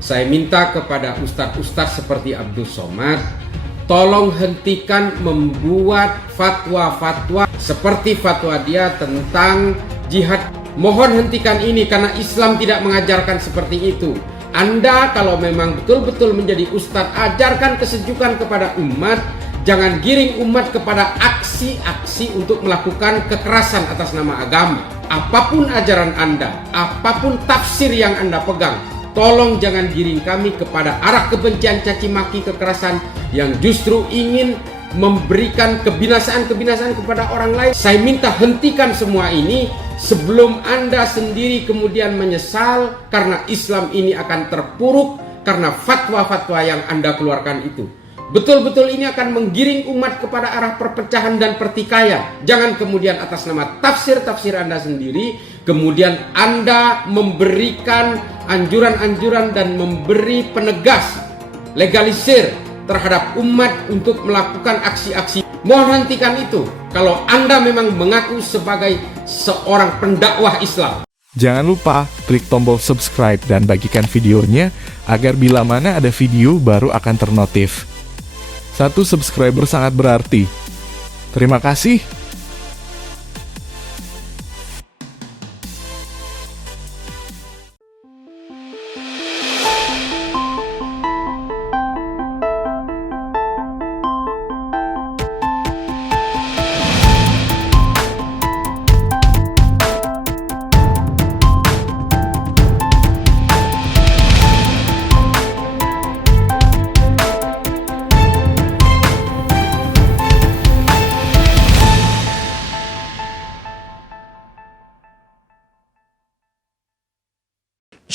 Saya minta kepada ustadz-ustadz seperti Abdul Somad, tolong hentikan membuat fatwa-fatwa seperti fatwa dia tentang jihad. Mohon hentikan ini karena Islam tidak mengajarkan seperti itu. Anda kalau memang betul-betul menjadi ustadz, ajarkan kesejukan kepada umat. Jangan giring umat kepada aksi-aksi untuk melakukan kekerasan atas nama agama. Apapun ajaran Anda, apapun tafsir yang Anda pegang, tolong jangan giring kami kepada arah kebencian, caci maki, kekerasan yang justru ingin memberikan kebinasaan-kebinasaan kepada orang lain. Saya minta hentikan semua ini sebelum Anda sendiri kemudian menyesal karena Islam ini akan terpuruk karena fatwa-fatwa yang Anda keluarkan itu. Betul-betul ini akan menggiring umat kepada arah perpecahan dan pertikaian. Jangan kemudian atas nama tafsir-tafsir Anda sendiri, kemudian Anda memberikan anjuran-anjuran dan memberi penegas, legalisir terhadap umat untuk melakukan aksi-aksi. Mohon hentikan itu kalau Anda memang mengaku sebagai seorang pendakwah Islam. Jangan lupa klik tombol subscribe dan bagikan videonya agar bila mana ada video baru akan ternotif. 1 subscriber sangat berarti. Terima kasih.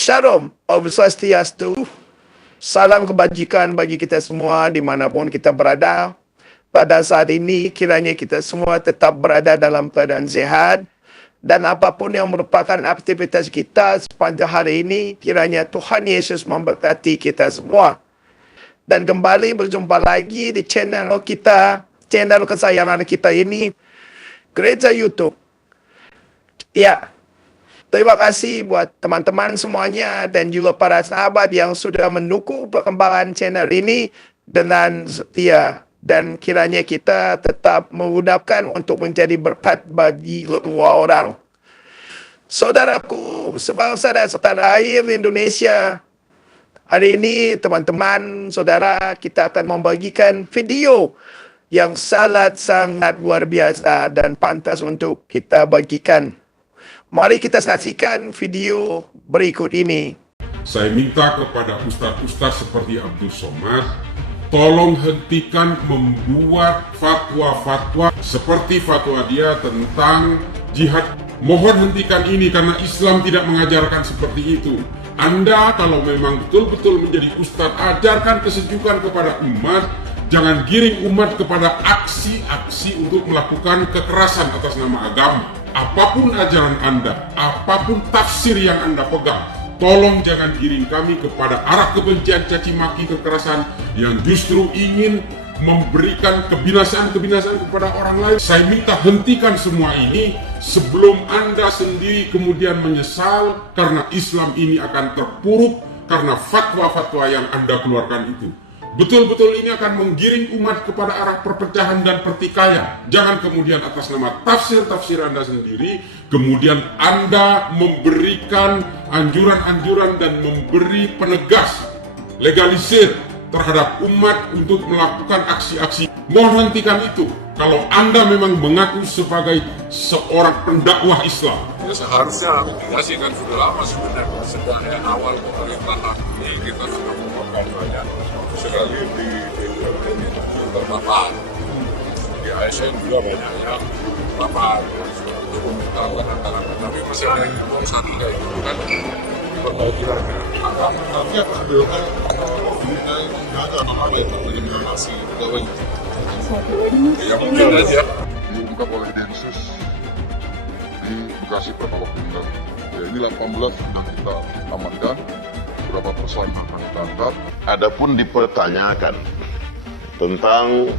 Shalom, Om Swastiastu. Salam kebajikan bagi kita semua dimanapun kita berada. Pada saat ini kiranya kita semua tetap berada dalam keadaan sehat. Dan apapun yang merupakan aktivitas kita sepanjang hari ini, kiranya Tuhan Yesus memberkati kita semua. Dan kembali berjumpa lagi di channel kita, channel kesayangan kita ini, Gereja YouTube. Ya. Terima kasih buat teman-teman semuanya dan juga para sahabat yang sudah mendukung perkembangan channel ini dengan setia. Dan kiranya kita tetap memudahkan untuk menjadi berkat bagi semua orang. Saudaraku, sebangsa dan setanah air Indonesia, hari ini teman-teman, saudara, kita akan membagikan video yang sangat-sangat luar biasa dan pantas untuk kita bagikan. Mari kita saksikan video berikut ini. Saya minta kepada ustadz-ustadz seperti Abdul Somad, tolong hentikan membuat fatwa-fatwa seperti fatwa dia tentang jihad. Mohon hentikan ini karena Islam tidak mengajarkan seperti itu. Anda kalau memang betul-betul menjadi ustadz, ajarkan kesejukan kepada umat. Jangan giring umat kepada aksi-aksi untuk melakukan kekerasan atas nama agama. Apapun ajaran Anda, apapun tafsir yang Anda pegang, tolong jangan giring kami kepada arah kebencian, caci maki, kekerasan yang justru ingin memberikan kebinasaan-kebinasaan kepada orang lain. Saya minta hentikan semua ini sebelum Anda sendiri kemudian menyesal karena Islam ini akan terpuruk karena fatwa-fatwa yang Anda keluarkan itu. Betul-betul ini akan menggiring umat kepada arah perpecahan dan pertikaian. Jangan kemudian atas nama tafsir-tafsir Anda sendiri, kemudian Anda memberikan anjuran-anjuran dan memberi penegas, legalisir terhadap umat untuk melakukan aksi-aksi. Mohon hentikan itu kalau Anda memang mengaku sebagai seorang pendakwah Islam. Ya seharusnya mitigasi kan sudah lama sebenarnya. Sejak awal pemerintahan ini kita sudah melakukan banyak sekali di bermanfaat. Di ASN juga banyak yang bermanfaat. Tapi masih ada yang satu kayak gitu kan. Berbagi lagi. Tapi apa sebelumnya ada apa yang terkonfirmasi pegawai itu? Ya mungkin aja. Diungkap oleh Densus di Bekasi Protokol Pindang. Ya, ini 18 sudah kita amankan. Berapa persen akan ditangkap. Adapun dipertanyakan tentang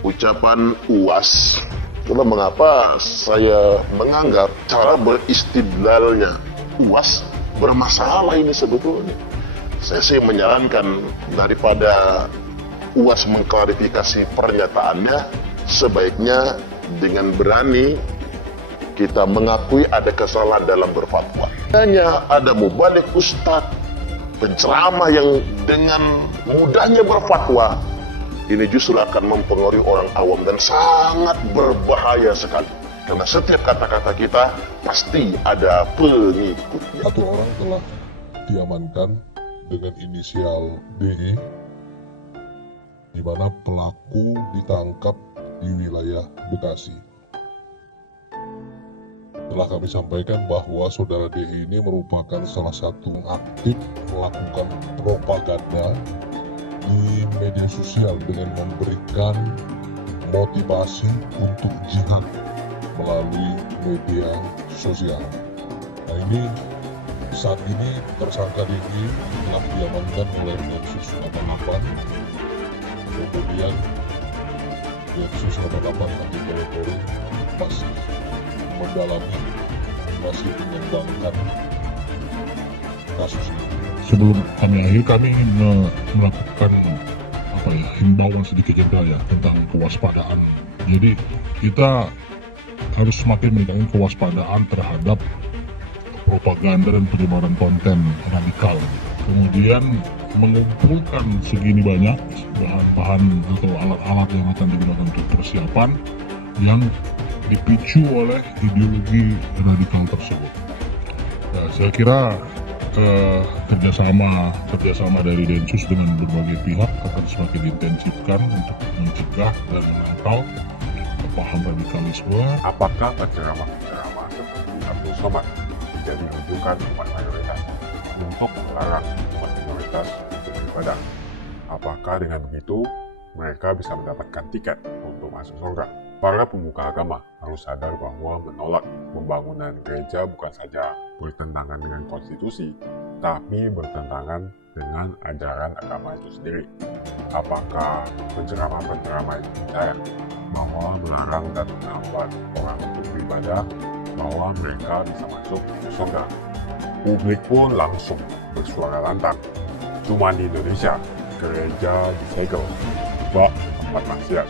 ucapan UAS, itulah mengapa saya menganggap cara beristidlalnya UAS bermasalah ini sebetulnya. Saya sih menyarankan daripada UAS mengklarifikasi pernyataannya, sebaiknya dengan berani kita mengakui ada kesalahan dalam berfatwa. Hanya ada mubalik ustadz, penceramah yang dengan mudahnya berfatwa, ini justru akan mempengaruhi orang awam dan sangat berbahaya sekali. Karena setiap kata-kata kita pasti ada pengikutnya. Satu orang telah diamankan dengan inisial DE, di mana pelaku ditangkap di wilayah Bekasi. Telah kami sampaikan bahwa saudara DE ini merupakan salah satu yang aktif melakukan propaganda di media sosial dengan memberikan motivasi untuk jihad melalui media sosial. Nah, ini saat ini tersangka DE telah diamankan oleh Densus 88. Kemudian Densus 88 anti Polri masih mendalami, masih mengembangkan kasus ini. Sebelum kami akhir, kami ingin melakukan himbauan sedikit juga ya tentang kewaspadaan. Jadi kita harus semakin meningkatkan kewaspadaan terhadap propaganda dan penyebaran konten radikal. Kemudian mengumpulkan segini banyak bahan-bahan atau alat-alat yang akan digunakan untuk persiapan yang dipicu oleh ideologi radikal tersebut. Nah, saya kira kerjasama dari Densus dengan berbagai pihak akan semakin diintensifkan untuk mencegah dan menangkal paham radikalisme. Apakah penceramah-penceramah seperti Abdul Somad menjadi rujukan umat mayoritas untuk melarang umat minoritas untuk beribadah? Apakah dengan begitu mereka bisa mendapatkan tiket untuk masuk surga? Para pemuka agama harus sadar bahwa menolak pembangunan gereja bukan saja bertentangan dengan konstitusi, tapi bertentangan dengan ajaran agama itu sendiri. Apakah penceramah-penceramah itu percaya bahwa melarang dan menghambat orang untuk beribadah, bahwa mereka bisa masuk surga? Publik pun langsung bersuara lantang. Cuma di Indonesia, gereja disegel, bak tempat maksiat.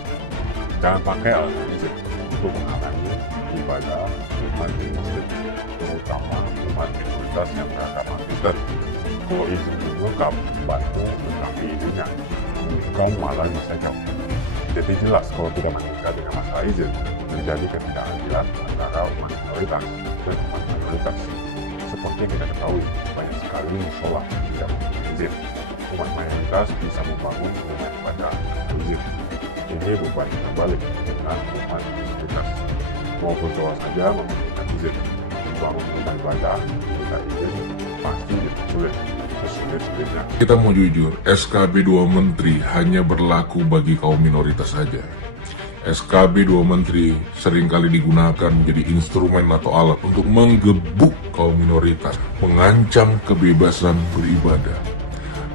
Jangan pakai alasan izin untuk menghalangi ibadah umat muslim, terutama umat minoritas yang beragama Kristen. Kalau izin belum lengkap, bantu melengkapi izinnya. Kau malah disegel. Jadi jelas kalau tidak menikah dengan masalah izin, terjadi ketidakadilan antara umat minoritas dan umat mayoritas. Seperti yang kita ketahui, banyak sekali musola tidak memiliki izin. Umat mayoritas bisa membangun rumah ibadah izin. Ini bukan terbalik dengan umat minoritas. Maupun kalau saja memiliki izin membangun rumah ibadah dengan izin pasti dipersulit. Sesulit-sulitnya. Kita mau jujur, SKB 2 Menteri hanya berlaku bagi kaum minoritas saja. SKB 2 Menteri seringkali digunakan menjadi instrumen atau alat untuk menggebuk kaum minoritas, mengancam kebebasan beribadah.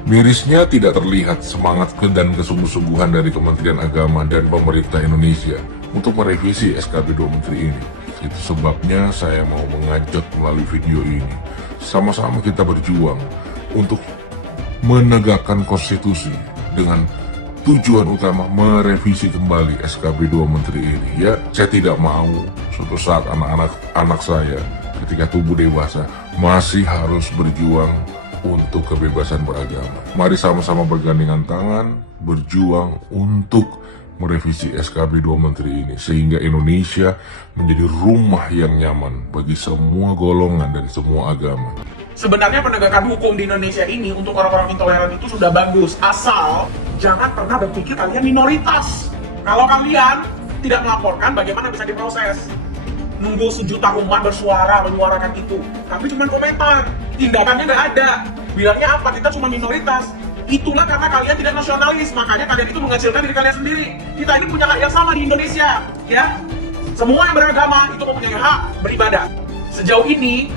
Mirisnya tidak terlihat semangat dan kesungguh-sungguhan dari Kementerian Agama dan pemerintah Indonesia untuk merevisi SKB 2 Menteri ini. Itu sebabnya saya mau mengajak melalui video ini, sama-sama kita berjuang untuk menegakkan konstitusi dengan tujuan utama merevisi kembali SKB 2 Menteri ini. Ya, saya tidak mau suatu saat anak saya ketika tumbuh dewasa masih harus berjuang untuk kebebasan beragama. Mari sama-sama bergandengan tangan, berjuang untuk merevisi SKB 2 Menteri ini, sehingga Indonesia menjadi rumah yang nyaman bagi semua golongan dan semua agama. Sebenarnya penegakan hukum di Indonesia ini untuk orang-orang intoleran itu sudah bagus, asal jangan pernah berpikir kalian minoritas. Kalau kalian tidak melaporkan, bagaimana bisa diproses? Nunggu sejuta umat bersuara, menyuarakan itu, tapi cuma komentar, tindakannya nggak ada. Bilangnya apa? Kita cuma minoritas. Itulah karena kalian tidak nasionalis, makanya kalian itu mengecilkan diri kalian sendiri. Kita ini punya hak yang sama di Indonesia, ya. Semua yang beragama itu mempunyai hak beribadah. Sejauh ini,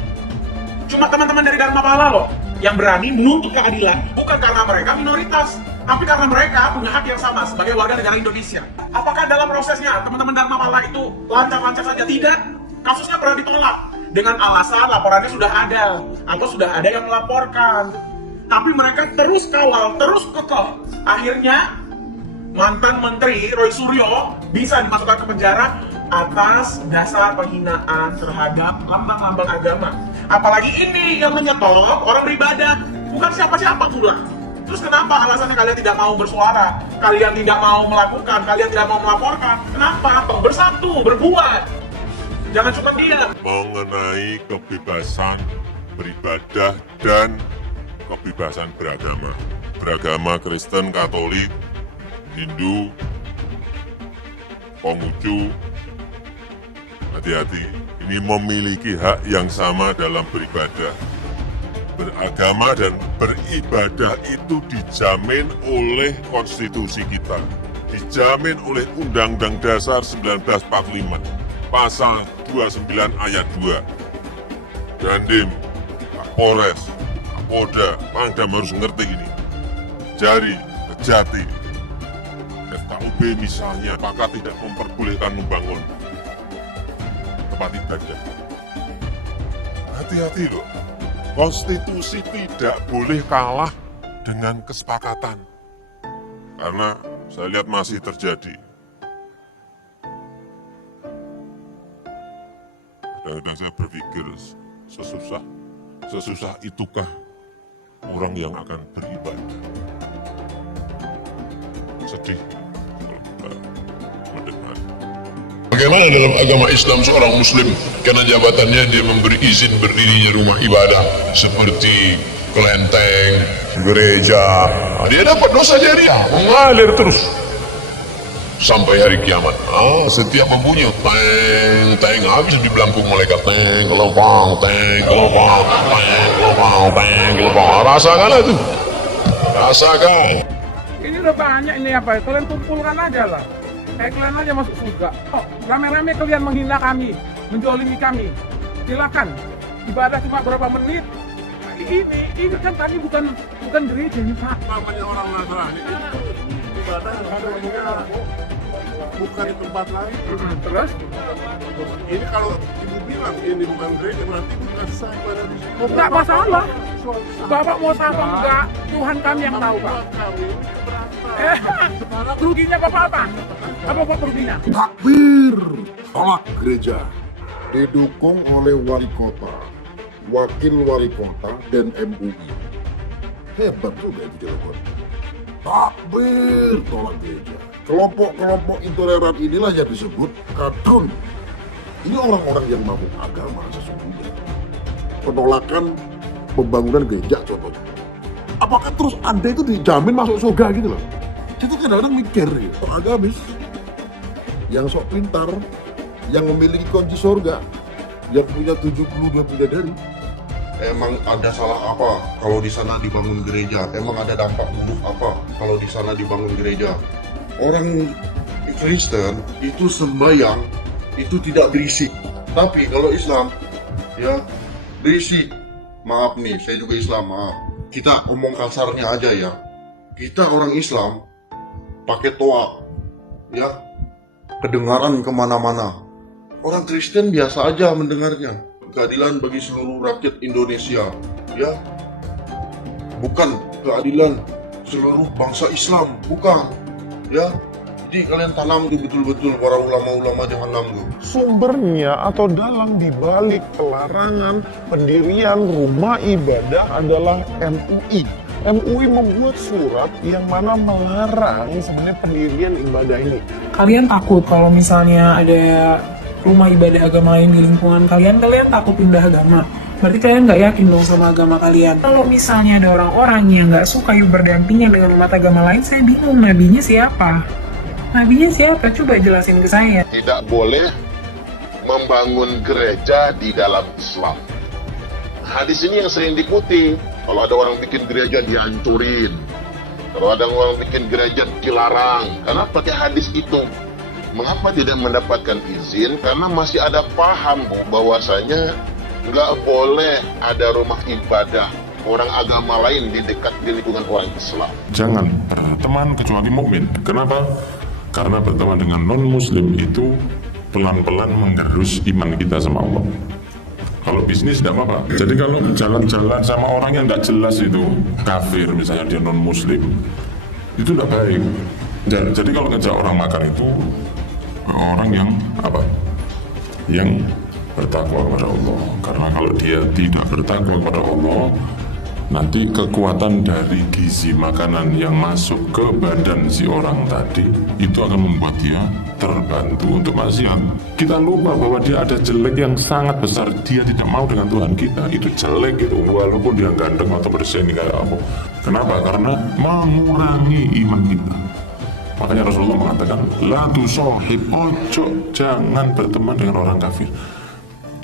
cuma teman-teman dari Dharma Pahala loh yang berani menuntut keadilan, bukan karena mereka minoritas, tapi karena mereka punya hak yang sama sebagai warga negara Indonesia. Apakah dalam prosesnya teman-teman Dharma Pahala itu lancar-lancar saja? Tidak. Kasusnya pernah ditolak dengan alasan laporannya sudah ada atau sudah ada yang melaporkan. Tapi mereka terus kawal, terus kekeh. Akhirnya mantan Menteri Roy Suryo bisa dimasukkan ke penjara atas dasar penghinaan terhadap lambang-lambang agama. Apalagi ini yang menyetop orang beribadah, bukan siapa-siapa pula. Terus kenapa alasannya kalian tidak mau bersuara? Kalian tidak mau melakukan, kalian tidak mau melaporkan. Kenapa? Bersatu, berbuat. Jangan cuma diam. Mengenai kebebasan beribadah dan kebebasan beragama. Beragama Kristen, Katolik, Hindu, Konghucu, hati-hati, ini memiliki hak yang sama dalam beribadah. Beragama dan beribadah itu dijamin oleh konstitusi kita, dijamin oleh Undang-Undang Dasar 1945, Pasal 29 ayat 2. Dandim, Kapolres, Kapolda, Pangdam harus ngerti ini. Jari, Kejati, FKUB misalnya, apakah tidak memperbolehkan membangun tempat ibadah? Hati-hati loh. Konstitusi tidak boleh kalah dengan kesepakatan. Karena saya lihat masih terjadi. Kadang-kadang saya berpikir, sesusah itukah orang yang akan beribadah? Sedih kalau kita mendengar. Bagaimana dalam agama Islam seorang muslim karena jabatannya dia memberi izin berdirinya rumah ibadah seperti kelenteng, gereja, dia dapat dosa jariah mengalir terus sampai hari kiamat. Setiap membunyi teng teng habis di belangkung malaikat teng gelombang teng gelombang teng gelombang teng gelombang. Rasakan itu, rasakan. Ini udah banyak ini apa ya, kalian kumpulkan aja lah. Kayak kalian aja masuk surga. Oh, rame-rame kalian menghina kami, menjolimi kami. Silakan. Ibadah cuma berapa menit. Ini kan tadi bukan gereja ini, Pak. Namanya orang Nasrani ibadah ada bukan di tempat lain. Terus? Ini kalau ibu bilang ini bukan gereja, berarti bukan sah pada di situ. Enggak masalah. Bapak mau sah apa enggak? Tuhan kami yang tahu, Pak. Ruginya Bapak apa? Apa Bapak ruginya? Takbir tolak gereja didukung oleh wali kota, wakil wali kota, dan MUI. Hebat juga itu jawaban. Takbir tolak gereja. Kelompok-kelompok intoleran inilah yang disebut kadrun. Ini orang-orang yang mabuk agama sesungguhnya. Penolakan pembangunan gereja contohnya. Apakah terus Anda itu dijamin masuk surga gitu loh? Kita kadang-kadang mikir gitu, agamis yang sok pintar, yang memiliki kunci surga, yang punya 72 bidadari. Emang ada salah apa kalau di sana dibangun gereja? Emang ada dampak buruk apa kalau di sana dibangun gereja? Orang Kristen itu sembahyang itu tidak berisik. Tapi kalau Islam, ya berisik. Maaf nih, saya juga Islam, maaf. Kita omong kasarnya aja ya. Kita orang Islam pakai toa, ya kedengaran kemana-mana. Orang Kristen biasa aja mendengarnya. Keadilan bagi seluruh rakyat Indonesia, ya bukan keadilan seluruh bangsa Islam, bukan, ya. Jadi kalian tanam itu betul-betul, para ulama-ulama jangan nanggung. Sumbernya atau dalang dibalik pelarangan pendirian rumah ibadah adalah MUI. MUI membuat surat yang mana melarang sebenarnya pendirian ibadah ini. Kalian takut kalau misalnya ada rumah ibadah agama lain di lingkungan kalian takut pindah agama. Berarti kalian nggak yakin dong sama agama kalian. Kalau misalnya ada orang-orang yang nggak suka yuk berdampingan dengan umat agama lain, saya bingung nabinya siapa? Nabinya siapa? Coba jelasin ke saya. Tidak boleh membangun gereja di dalam Islam. Hadis ini yang sering diikuti. Kalau ada orang bikin gereja dihancurin. Kalau ada orang bikin gereja dilarang. Karena pakai hadis itu. Mengapa tidak mendapatkan izin? Karena masih ada paham bahwasanya nggak boleh ada rumah ibadah orang agama lain di dekat di lingkungan orang Islam. Jangan teman kecuali mukmin. Kenapa? Karena berteman dengan non-muslim itu pelan-pelan menggerus iman kita sama Allah. Kalau bisnis tidak apa-apa. Jadi kalau jalan-jalan sama orang yang tidak jelas itu kafir, misalnya dia non muslim, itu tidak baik. Jadi kalau ngejak orang makan itu orang yang apa? Yang bertakwa kepada Allah. Karena kalau dia tidak bertakwa kepada Allah, nanti kekuatan dari gizi makanan yang masuk ke badan si orang tadi itu akan membuat dia terbantu untuk maksiat. Kita lupa bahwa dia ada jelek yang sangat besar. Dia tidak mau dengan Tuhan kita. Itu jelek itu, walaupun dia ganteng atau berseni kayak apa. Kenapa? Karena mengurangi iman kita. Makanya Rasulullah mengatakan, la tusahib, ojo jangan berteman dengan orang kafir.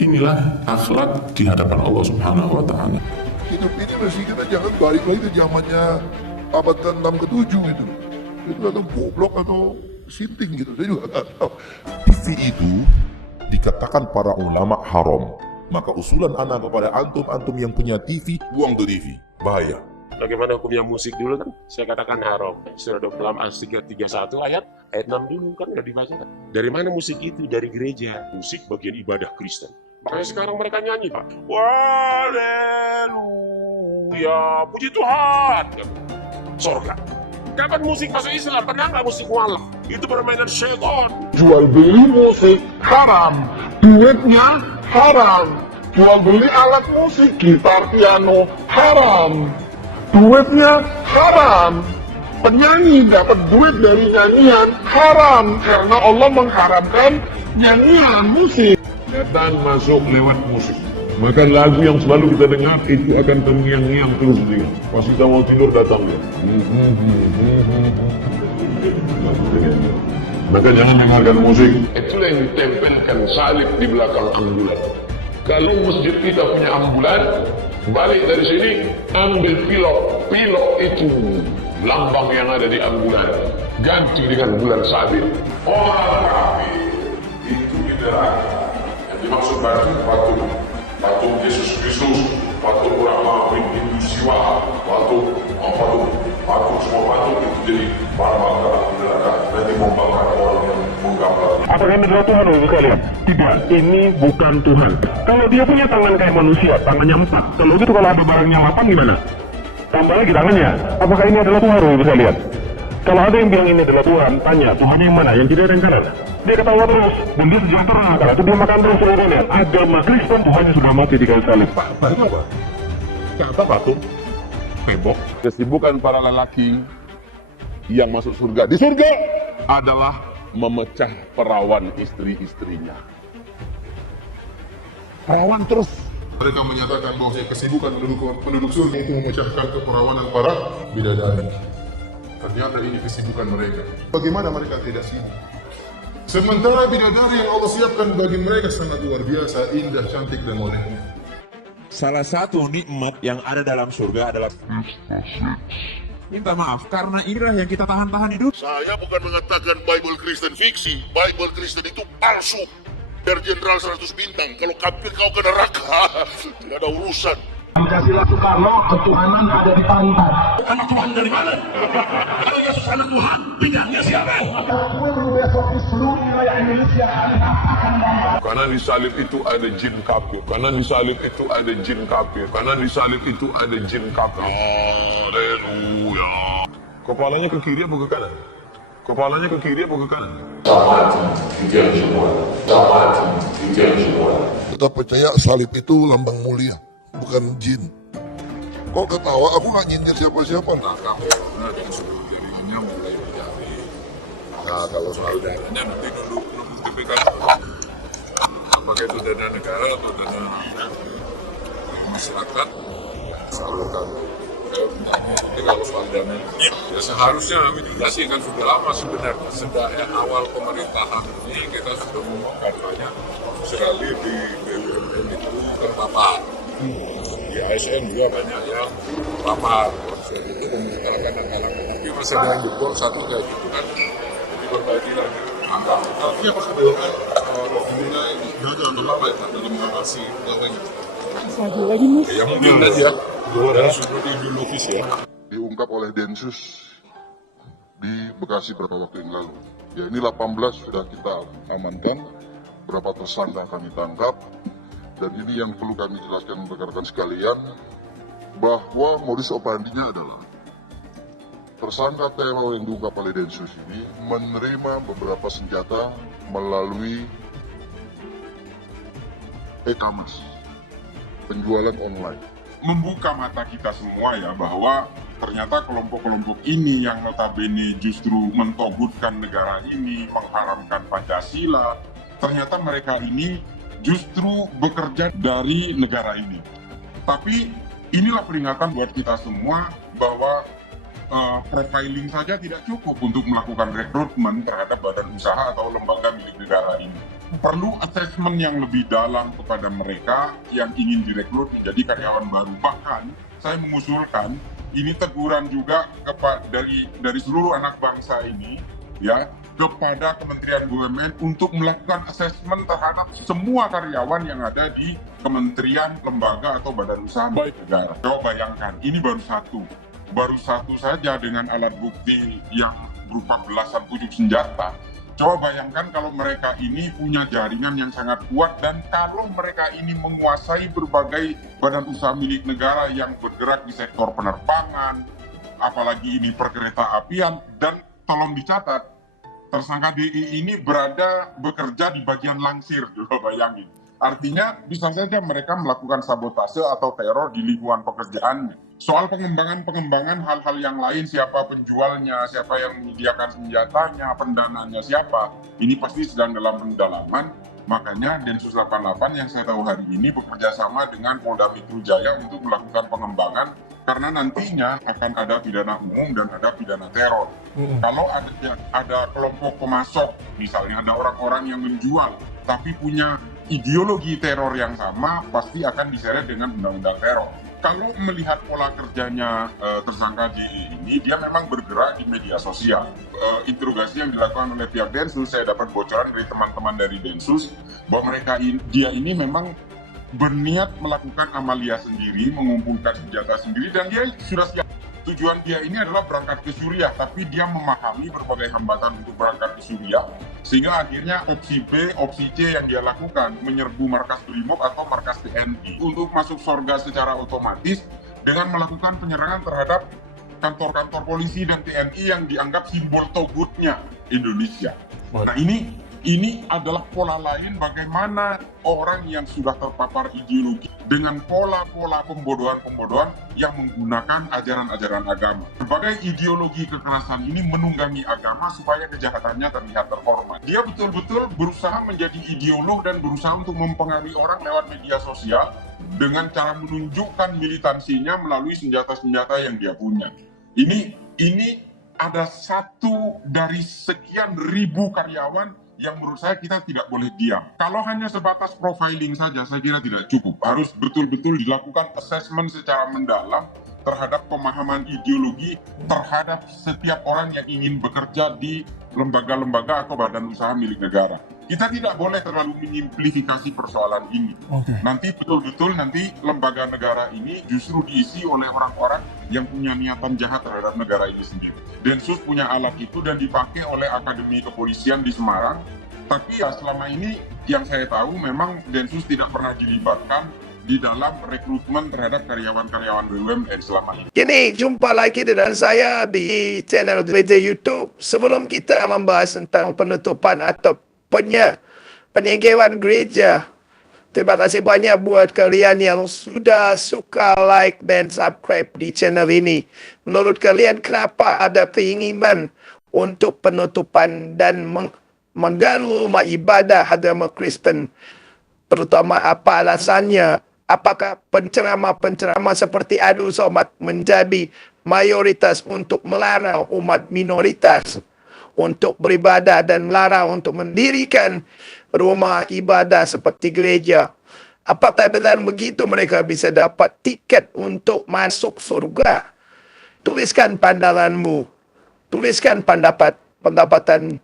Inilah akhlak di hadapan Allah Subhanahu wa Ta'ala. Hidup ini mesti kita jangan balik lagi ke zamannya abad ke-6 ke-7 itu. Itu atau goblok atau sinting gitu, saya juga nggak tahu. TV itu dikatakan para ulama haram. Maka usulan anak kepada antum yang punya TV, buang tuh TV, bahaya. Bagaimana hukumnya musik dulu kan? Saya katakan haram. Surah 26 ayat 31 ayat 6 dulu kan udah dibaca. Dari mana musik itu? Dari gereja. Musik bagian ibadah Kristen. Makanya sekarang mereka nyanyi Pak. Haleluya, puji Tuhan. Sorga. Kapan musik masuk Islam? Pernah nggak musik mualaf? Itu permainan syaitan. Jual beli musik haram, duitnya haram. Jual beli alat musik, gitar, piano haram, duitnya haram. Penyanyi dapat duit dari nyanyian haram karena Allah mengharamkan nyanyian musik. Setan masuk lewat musik. Maka lagu yang selalu kita dengar itu akan terngiang-ngiang terus dia. Pas kita mau tidur datang dia. Maka jangan dengarkan musik. Itulah yang ditempelkan salib di belakang ambulan. Kalau masjid kita punya ambulan, balik dari sini ambil pilok. Pilok itu lambang yang ada di ambulan. Ganti dengan bulan sabit. Orang kafir itu bidah. Yang dimaksud patung Yesus Kristus, patung Brahma, Hindu Siwa, patung semua patung itu jadi bahan bakar neraka. Nanti membakar orang yang menggambar. Apakah ini adalah Tuhan untuk kalian? Tidak, ini bukan Tuhan. Kalau dia punya tangan kayak manusia, tangannya 4. Kalau gitu kalau ada barangnya 8 gimana? Tambah lagi tangannya. Apakah ini adalah Tuhan untuk kalian? Kalau ada yang bilang ini adalah Tuhan, tanya Tuhan yang mana? Yang kiri atau yang kanan? Dia ketawa terus dan dia sejahtera. Karena itu dia makan terus seluruhnya. Agama Kristen Tuhannya sudah mati di kayu salib. Apa? Kata patung, tembok. Kesibukan para lelaki yang masuk surga di surga adalah memecah perawan istri-istrinya. Perawan terus. Mereka menyatakan bahwa kesibukan penduduk surga itu memecahkan keperawanan para bidadari. Ternyata ini kesibukan mereka. Bagaimana mereka tidak sibuk? Sementara bidadari yang Allah siapkan bagi mereka sangat luar biasa, indah, cantik, dan modern. Salah satu nikmat yang ada dalam surga adalah minta maaf, karena inilah yang kita tahan-tahan hidup. Saya bukan mengatakan Bible Kristen fiksi. Bible Kristen itu palsu. Dari Jenderal 100 bintang. Kalau kafir kau ke neraka, tidak ada urusan. Pancasila Soekarno, ketuhanan ada di pantat. Anak Tuhan dari mana? Kalau Yesus anak Tuhan, bidangnya siapa? Besok di seluruh wilayah Indonesia Karena di salib itu ada jin kafir. Karena di salib itu ada jin kafir. Karena di salib itu ada jin kafir. Haleluya. Kepalanya ke kiri apa ke kanan? Kepalanya ke kiri apa ke kanan? Kita percaya salib itu lambang mulia, bukan jin. Kok ketawa? Aku nggak nyindir siapa-siapa. Nah, kamu dari suku jaringannya mulai mencari. Nah, kalau soal dananya nanti dulu buktikan. Apakah itu dana negara atau dana masyarakat? Salurkan. Jadi kalau soal dana, ya seharusnya mitigasi kan sudah lama sebenarnya. Sejak awal pemerintahan ini kita sudah membongkar banyak sekali di BUMN itu terpapar. Di ASN juga banyak yang terpapar. Jadi itu memintakan langkah-langkah. Tapi masih ada yang jebol satu kayak gitu kan. Jadi berbagi lagi. Tapi apa sebenarnya mengenai gagal atau apa ya dalam mengatasi pegawainya? Ya mungkin aja. Dari sudut ideologis ya. Diungkap oleh Densus di Bekasi beberapa waktu yang lalu. Ya ini 18 sudah kita amankan. Berapa tersangka kami tangkap. dan ini yang perlu kami jelaskan rekan-rekan sekalian, bahwa modus operandinya adalah tersangka teror yang diungkap oleh Densus ini menerima beberapa senjata melalui e-commerce, penjualan online. Membuka mata kita semua ya bahwa ternyata kelompok-kelompok ini yang notabene justru mentogutkan negara ini, mengharamkan Pancasila, ternyata mereka ini justru bekerja dari negara ini. Tapi inilah peringatan buat kita semua bahwa profiling saja tidak cukup untuk melakukan rekrutmen terhadap badan usaha atau lembaga milik negara ini. Perlu assessment yang lebih dalam kepada mereka yang ingin direkrut menjadi karyawan baru. Bahkan saya mengusulkan ini teguran juga dari seluruh anak bangsa ini ya kepada Kementerian BUMN untuk melakukan assessment terhadap semua karyawan yang ada di kementerian, lembaga atau badan usaha milik negara. Coba bayangkan, ini baru satu saja dengan alat bukti yang berupa belasan pucuk senjata. Coba bayangkan kalau mereka ini punya jaringan yang sangat kuat dan kalau mereka ini menguasai berbagai badan usaha milik negara yang bergerak di sektor penerbangan, apalagi ini perkereta apian, dan tolong dicatat, tersangka DI ini bekerja di bagian langsir, coba bayangin. Artinya bisa saja mereka melakukan sabotase atau teror di lingkungan pekerjaannya. Soal pengembangan hal-hal yang lain, siapa penjualnya, siapa yang menyediakan senjatanya, pendananya siapa, ini pasti sedang dalam pendalaman. Makanya Densus 88 yang saya tahu hari ini bekerja sama dengan Polda Metro Jaya untuk melakukan pengembangan karena nantinya akan ada pidana umum dan ada pidana teror. Kalau ada kelompok pemasok, misalnya ada orang-orang yang menjual tapi punya ideologi teror yang sama, pasti akan diseret dengan undang-undang teror. Kalau melihat pola kerjanya tersangka DI ini, dia memang bergerak di media sosial. Interogasi yang dilakukan oleh pihak Densus, saya dapat bocoran dari teman-teman dari Densus bahwa dia ini memang berniat melakukan amalia sendiri, mengumpulkan senjata sendiri, dan dia sudah siap. Tujuan dia ini adalah berangkat ke Suriah, tapi dia memahami berbagai hambatan untuk berangkat ke Suriah, sehingga akhirnya opsi B, opsi C yang dia lakukan, menyerbu markas Brimob atau markas TNI untuk masuk surga secara otomatis dengan melakukan penyerangan terhadap kantor-kantor polisi dan TNI yang dianggap simbol togutnya Indonesia. Nah ini adalah pola lain bagaimana orang yang sudah terpapar ideologi dengan pola-pola pembodohan-pembodohan yang menggunakan ajaran-ajaran agama. Berbagai ideologi kekerasan ini menunggangi agama supaya kejahatannya terlihat terhormat. Dia betul-betul berusaha menjadi ideolog dan berusaha untuk mempengaruhi orang lewat media sosial dengan cara menunjukkan militansinya melalui senjata-senjata yang dia punya. Ini ada satu dari sekian ribu karyawan yang menurut saya kita tidak boleh diam. Kalau hanya sebatas profiling saja, saya kira tidak cukup. Harus betul-betul dilakukan assessment secara mendalam terhadap pemahaman ideologi terhadap setiap orang yang ingin bekerja di lembaga-lembaga atau badan usaha milik negara. Kita tidak boleh terlalu menyimplifikasi persoalan ini. Nanti betul-betul lembaga negara ini justru diisi oleh orang-orang yang punya niatan jahat terhadap negara ini sendiri. Densus punya alat itu dan dipakai oleh Akademi Kepolisian di Semarang. Tapi ya selama ini yang saya tahu memang Densus tidak pernah dilibatkan di dalam rekrutmen terhadap karyawan-karyawan BUMN selama ini. Kini jumpa lagi dengan saya di channel Gereja YouTube. Sebelum kita membahas tentang penutupan atau penyingkiran gereja, terima kasih banyak buat kalian yang sudah suka like dan subscribe di channel ini. Menurut kalian kenapa ada keinginan untuk penutupan dan mengganggu rumah ibadah agama Kristen? Terutama apa alasannya? Apakah penceramah-penceramah seperti Abdul Somad menjadi mayoritas untuk melarang umat minoritas untuk beribadah dan melarang untuk mendirikan rumah ibadah seperti gereja? Apakah benar begitu mereka bisa dapat tiket untuk masuk surga? Tuliskan pandanganmu. Tuliskan pendapatan.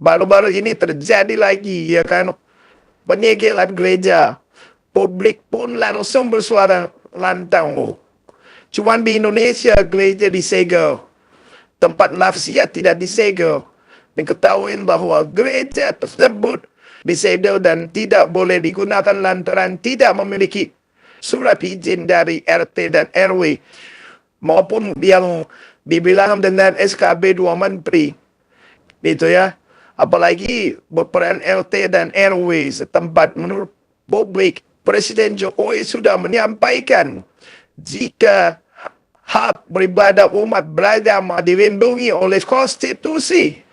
Baru-baru ini terjadi lagi, ya kan? Penyegelan gereja. Publik pun langsung bersuara lantang. Cuma di Indonesia gereja disegel. Tempat nafsiat tidak disegel. Dan ketahuin bahwa gereja tersebut disegel dan tidak boleh digunakan lantaran tidak memiliki surat izin dari RT dan RW maupun yang dibilang dengan SKB 2 Menteri. Itu ya. Apalagi berperan RT dan RW setempat. Menurut publik, Presiden Jokowi sudah menyampaikan jika hak beribadah umat beragama dilindungi oleh konstitusi.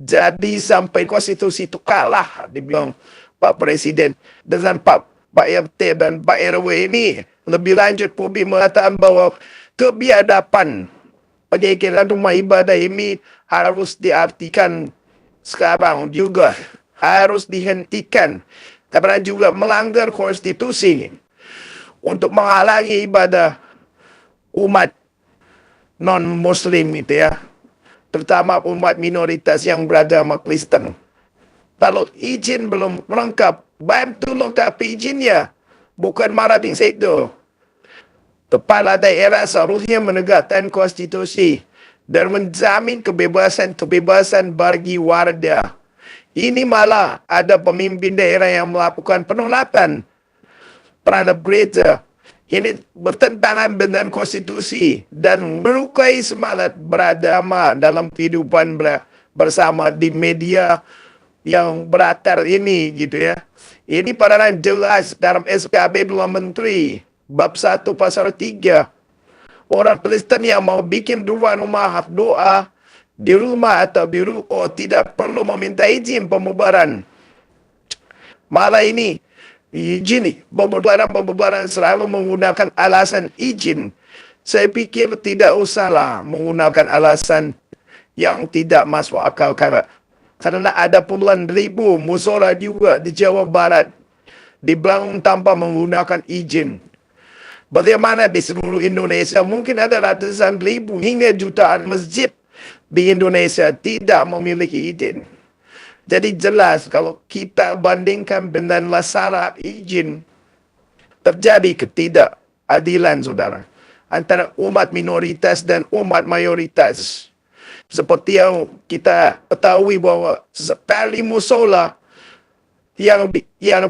Jadi sampai konstitusi itu kalah, dibilang Pak Presiden. Dengan Pak RT dan Pak RW ini, lebih lanjut publik mengatakan bahwa kebiadaban penyegelan rumah ibadah ini harus diartikan sekarang juga. Harus dihentikan. Karena juga melanggar konstitusi untuk menghalangi ibadah umat non-muslim itu ya. Terutama umat minoritas yang beragama Kristen. Kalau izin belum lengkap, bantu lengkapi izinnya. Bukan marah di situ. Kepala daerah seharusnya menegakkan konstitusi dan menjamin kebebasan bagi warga. Ini malah ada pemimpin daerah yang melakukan penolakan terhadap gereja. Ini bertentangan dengan konstitusi dan melukai semangat beragama dalam kehidupan bersama di media yang beratar ini gitu ya. Ini pada jelas dalam SKB 2 Menteri bab 1 pasal 3. Orang Kristen yang mau bikin rumah doa di rumah atau di ruko tidak perlu meminta izin pembubaran. Malah ini izin pembubaran selalu menggunakan alasan izin. Saya pikir tidak usahlah menggunakan alasan yang tidak masuk akal karena ada puluhan ribu musola juga di Jawa Barat dibangun tanpa menggunakan izin. Bagaimana di seluruh Indonesia mungkin ada ratusan ribu hingga jutaan masjid di Indonesia tidak memiliki izin. Jadi jelas kalau kita bandingkan dengan syarat izin, terjadi ketidakadilan, saudara, antara umat minoritas dan umat mayoritas. Seperti yang kita ketahui bahwa sekali musola yang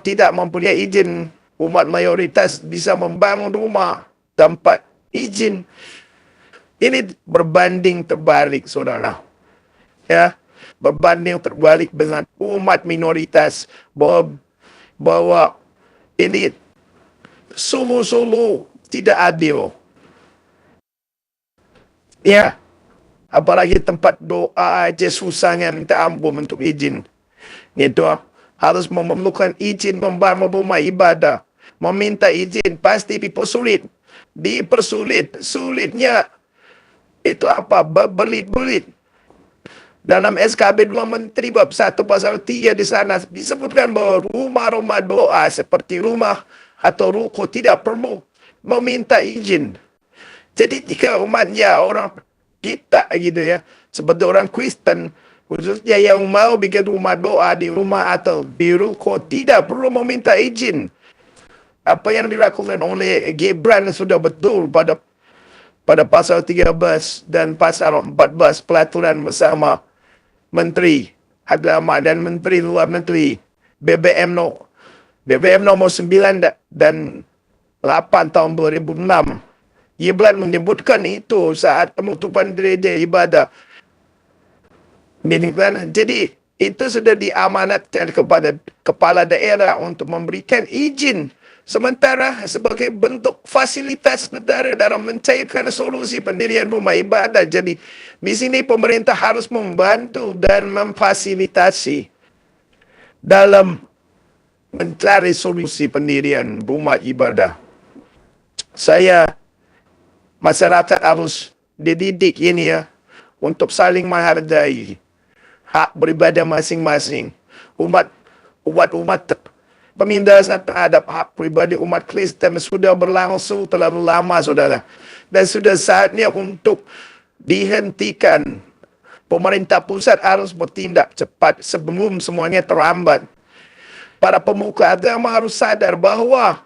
tidak mempunyai izin, umat mayoritas bisa membangun rumah tanpa izin. Ini berbanding terbalik, saudara. Ya, berbanding terbalik dengan umat minoritas bahwa ini sungguh-sungguh tidak adil. Ya, apalagi tempat doa aja susahnya minta ampun untuk izin. Itu harus memerlukan izin membangun rumah ibadah. Meminta izin pasti dipersulit. Sulitnya itu apa? Berbelit-belit. Dalam SKB 2 Menteri bab 1 pasal 3 di sana disebutkan bahwa rumah-rumah doa seperti rumah atau ruko tidak perlu meminta izin. Jadi jika umatnya orang kita gitu ya, seperti orang Kristen, khususnya yang mau bikin rumah doa di rumah atau di ruko tidak perlu meminta izin. Apa yang dilakukan oleh Gibran sudah betul pada pasal 13 dan pasal 14 pelaturan bersama Menteri Agama dan Menteri Luar Negeri BBM nomor 9 dan 8 tahun 2006. Gibran menyebutkan itu saat penutupan gereja ibadah. Jadi itu sudah diamanatkan kepada kepala daerah untuk memberikan izin. Sementara sebagai bentuk fasilitas negara dalam mencairkan solusi pendirian rumah ibadah. Jadi di sini pemerintah harus membantu dan memfasilitasi dalam mencari solusi pendirian rumah ibadah. Masyarakat harus dididik ini ya untuk saling menghargai hak beribadah masing-masing. Umat pemindahan terhadap hak pribadi umat Kristen sudah berlangsung terlalu lama, saudara. Dan sudah saatnya untuk dihentikan. Pemerintah pusat harus bertindak cepat sebelum semuanya terlambat. Para pemuka agama harus sadar bahwa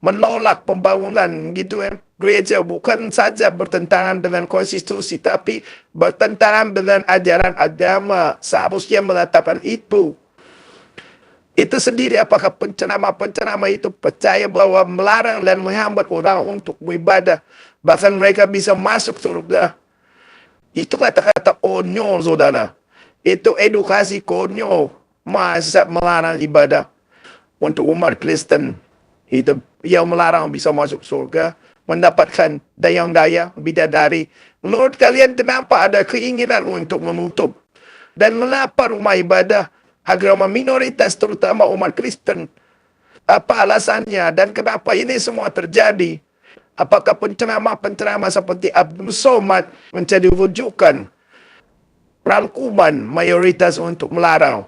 menolak pembangunan gitu gereja bukan saja bertentangan dengan konstitusi tapi bertentangan dengan ajaran agama. Seharusnya menetapkan itu. Itu sendiri apakah penceramah-penceramah itu percaya bahwa melarang dan menghambat orang untuk beribadah. Bahkan mereka bisa masuk surga. Itu kata-kata konyol, saudara. Itu edukasi konyol. Masa melarang ibadah untuk umat Kristen. Itu yang melarang bisa masuk surga. Mendapatkan dayang-daya, bidadari. Menurut kalian kenapa ada keinginan untuk menutup? Dan mengapa rumah ibadah agama minoritas terutama umat Kristen? Apa alasannya dan kenapa ini semua terjadi? Apakah penceramah-penceramah seperti Abdul Somad menjadi rujukan rangkuman mayoritas untuk melarang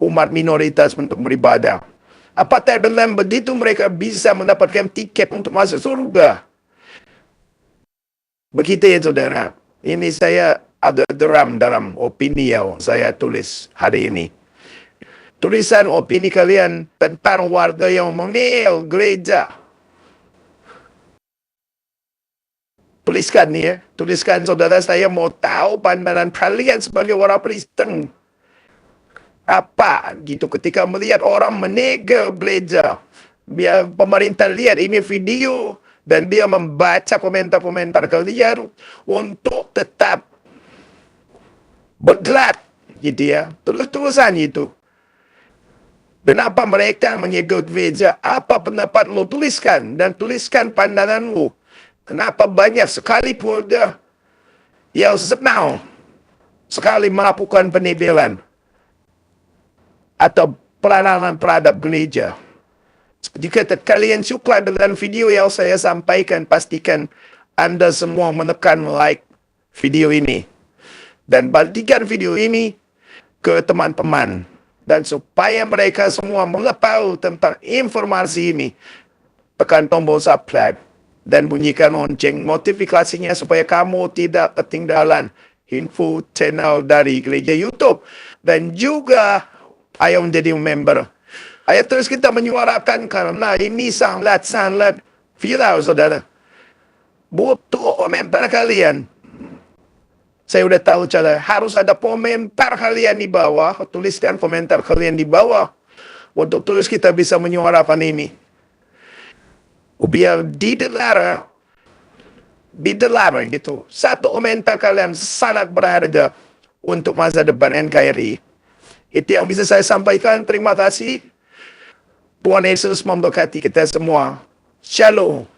umat minoritas untuk beribadah? Apakah dengan begitu mereka bisa mendapatkan tiket untuk masuk surga? Begitu ya saudara. Ini saya ada dalam opini yang saya tulis hari ini. Tulisan opini kalian tentang warga yang meninggal gereja. Tuliskan nih ya. Tuliskan saudara, saya mau tahu pandangan kalian sebagai orang Kristen. Apa gitu ketika melihat orang meninggal gereja. Biar pemerintah lihat ini video dan dia membaca komentar-komentar kalian untuk tetap bergerak gitu ya. Tulis-tulisan itu. Kenapa mereka menyegel gereja? Apa pendapat lo? Tuliskan dan tuliskan pandangan lo. Kenapa banyak sekali polda yang senang sekali melakukan penibelan atau pelarangan terhadap gereja? Jika kalian suka dengan video yang saya sampaikan, pastikan Anda semua menekan like video ini dan bagikan video ini ke teman-teman. Dan supaya mereka semua mengetahui tentang informasi ini, tekan tombol subscribe dan bunyikan lonceng notifikasinya supaya kamu tidak ketinggalan info channel dari Gereja YouTube. Dan juga ayo menjadi member. Ayo terus kita menyuarakan karena ini sangat viral, saudara. Butuh komentar kalian. Saya udah tahu cara. Harus ada komentar kalian di bawah. Tuliskan komentar kalian di bawah. Untuk terus kita bisa menyuarakan ini. Biar didengar gitu. Satu komentar kalian sangat berharga untuk masa depan NKRI. Itu yang bisa saya sampaikan. Terima kasih. Tuhan Yesus memberkati kita semua. Shalom.